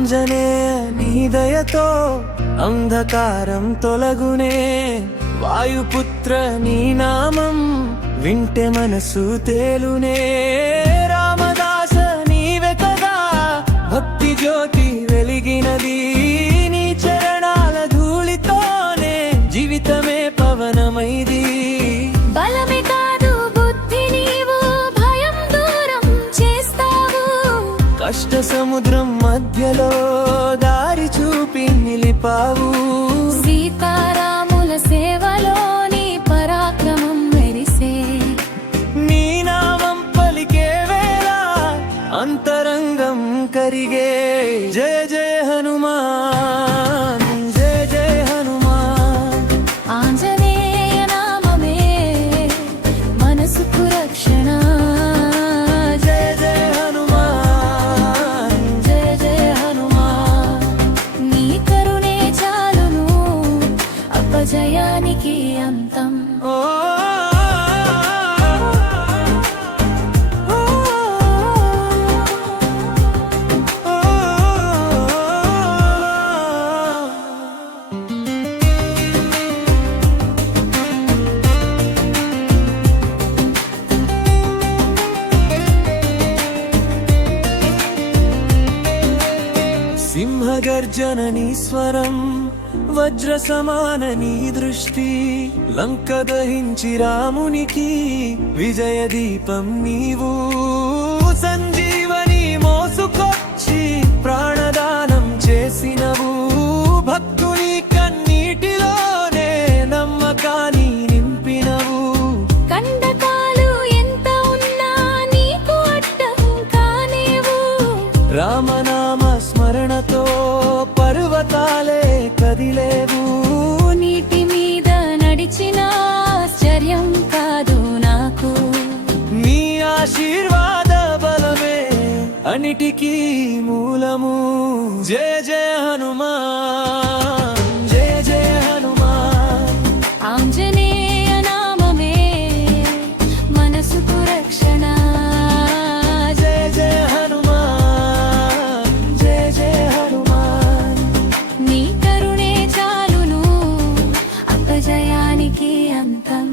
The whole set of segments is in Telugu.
ఆంజనేయ నీ దయతో అంధకారం తొలగునే, వాయుపుత్ర నీ నామం వింటే మనసు తేలునే, రామదాస నీవే కదా భక్తి జ్యోతి వెలిగినది, నీ చరణాల ధూళితోనే జీవితమే పవనమైది. బలమే కాదు బుద్ధి నీవు, భయం దూరం చేస్తావు, కష్ట సముద్రం మధ్యలో దారి చూపి నిలిపావు, సీతారాముల సేవలో నీ పరాక్రమం మెరిసే, నీ నామం పలికే వేళ అంతరంగం కరిగే. జయ జయ హనుమాన్, జయ జయ హనుమాన్. ఆంజనేయ నామమే మనసుకు రక్షణ, జయ జయ హనుమాన్, జయ జయ హనుమాన్. నీ కరుణే చాలును అపజయానికి అంతం. ఓ సింహగర్జన నీ స్వరం, వజ్ర సమాన నీ దృష్టి, లంక దహించి రామునికి విజయ దీపం నీవు, సంజీవని మోసుకొచ్చి ప్రాణదానం చేసినవు, భక్తుని కన్నీటిలోనే నమ్మకాన్ని నింపినవు, కండకాలు ఎంత ఉన్నా నీకు అడ్డం కానేవు, రామనామ స్మరణతో పర్వతాలే కదిలేవు, నీటి మీద నడిచిన ఆశ్చర్యం కాదు నాకు, నీ ఆశీర్వాద బలమే అన్నిటికీ మూలము. జయ జయ హనుమాన్, జయ జయ హనుమాన్. ఆంజనేయ నామమే మనసుకు రక్షణ, జయ జయ హనుమాన్, జయ జయ హనుమాన్. నీ కరుణే చాలును అపజయానికి అంతం.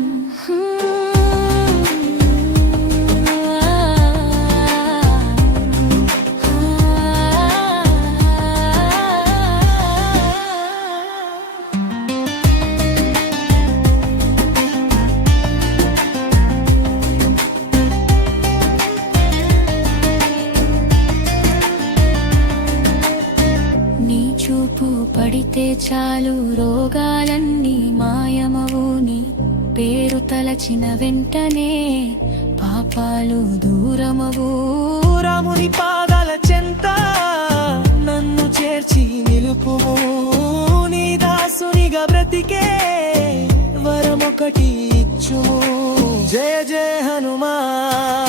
నీ చూపు పడితే చాలు రోగాలన్నీ మాయమవు, నీ పేరు తలచిన వెంటనే పాపాలు దూరమవు, రాముని పాదాల చెంత నన్ను చేర్చి నిలుపుము, నీ దాసునిగా బ్రతికే వరమొకటి ఇచ్చుము. జయ జయ హనుమాన్.